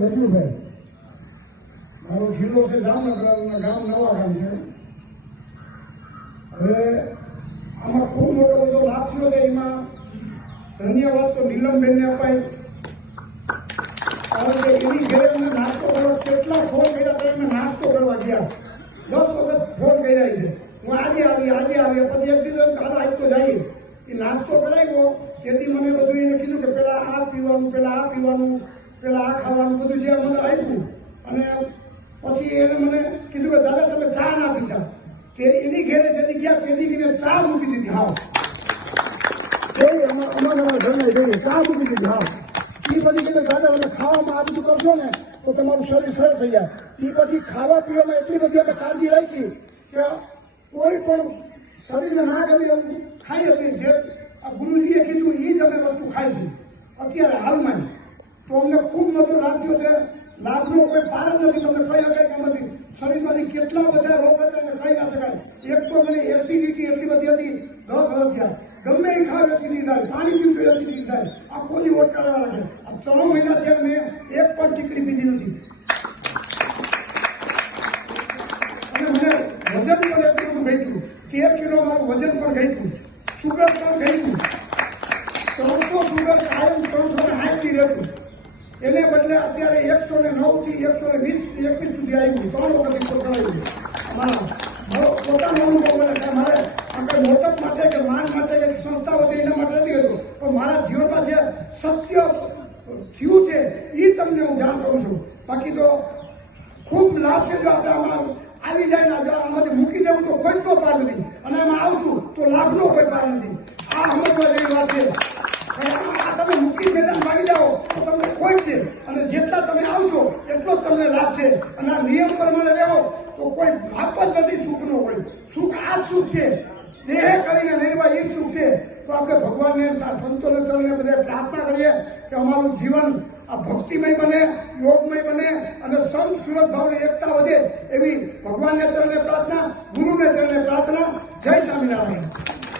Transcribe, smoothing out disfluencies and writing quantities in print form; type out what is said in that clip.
રજુભાઈ મારો જિલ્લો છે જામનગર, ગામ નવા ગામ છે. હવે આમાં ખૂબ મોટો બધો લાભ થયો છે. એમાં ધન્યવાદ તો નીલમબેનને અપાય. કારણ કે એની ઘરે અમને નાસ્તો કરવા કેટલા ફોન કર્યા તો અમે નાસ્તો કરવા ગયા. 10 વખત ફોન કર્યા છે. હું આજે આવી પછી એક દિવસ દાદા આજ તો જઈએ. એ નાસ્તો કરાવ્યો તેથી મને બધું એને કીધું કે પેલા આ પીવાનું, પેલા આ પીવાનું, પેલા આ ખાવાનું, બધું જે મને આપ્યું. અને પછી એને મને કીધું કે દાદા તમે ચા ના પીતા. કે એની ઘેરે જતી ગયા તેથી એને ચા મૂકી દીધી. હા અમારા ઘરના જઈએ ચા મૂકી દીધી. હા એ પછી કીધું દાદા તમે ખાવામાં આ બધું કરશો ને તો તમારું શરીર સરળ થઈ જાય. એ પછી ખાવા પીવામાં એટલી બધી આપણે કાળજી રાખી કે કોઈ પણ શરીરને ના ગમે એવું ખાઈ હતી. જે આ ગુરુજીએ કીધું એ જ અમે વસ્તુ ખાઈશું અત્યારે હાલમાં. તો અમને ખૂબ મોટો લાભ થયો છે. લાભનો કોઈ પાર જ નથી. તમે કહી શકાય કે નથી શરીરમાંથી કેટલા બધા રોગ હતા એને કહી ના શકાય. એક તો મને એસિડિટી એટલી બધી હતી 10 વર્ષ થયા. ગમે એ ખાવ એસિડિટી થાય, પાણી પીવું એસિડિટી થાય, આખો દી ઓટ કરવા લાગે. આ 3 મહિના થયા મેં એક પણ ટીકડી પીધી નથી. અને મને વજન પણ એટલું બધું ઘટ્યું. 13 કિલો મારું વજન પણ ઘટ્યું. સુગર પણ ઘટ્યું. 300 સુગર કાયમ 360 થી રહેતું. એને બદલે અત્યારે 109 થી 120 21 સુધી આવ્યું. 3 વખત કરાવ્યું. પોતાનો અનુભવ મને મારે આપણે મોટપ માટે કે માન માટે કે સંસ્થા વધી એના માટે નથી હતું. પણ મારા જીવનમાં જે સત્ય થયું છે એ તમને હું જાણ કરું છું. બાકી તો ખૂબ લાભ છે. જો આપણે આમાં આવી જાય ને આમાંથી મૂકી દેવું તો ખોટનો પાર નથી. અને આમાં આવશું તો લાભનો કોઈ પાર નથી. આ સમજવા જેવી વાત છે. આ તમે મુક્તિ મેદાન ભાગી જાઓ તો તમને ખોટ છે. અને જેટલા તમે આવશો એટલો જ તમને લાભ છે. અને આ નિયમ પ્રમાણે રહેવો તો કોઈ માપ જ નથી સુખનો. હોય સુખ આ જ સુખ છે. દેહ કરીને નિર્વાહ એ જ સુખ છે. તો આપણે ભગવાનને સંતોને ચરણે બધા પ્રાર્થના કરીએ કે અમારું જીવન આ ભક્તિમય બને, યોગમય બને અને સંત સુરત ભાવની એકતા વધે એવી ભગવાનને ચરણે પ્રાર્થના, ગુરુને ચરણે પ્રાર્થના. જય સ્વામિનારાયણ.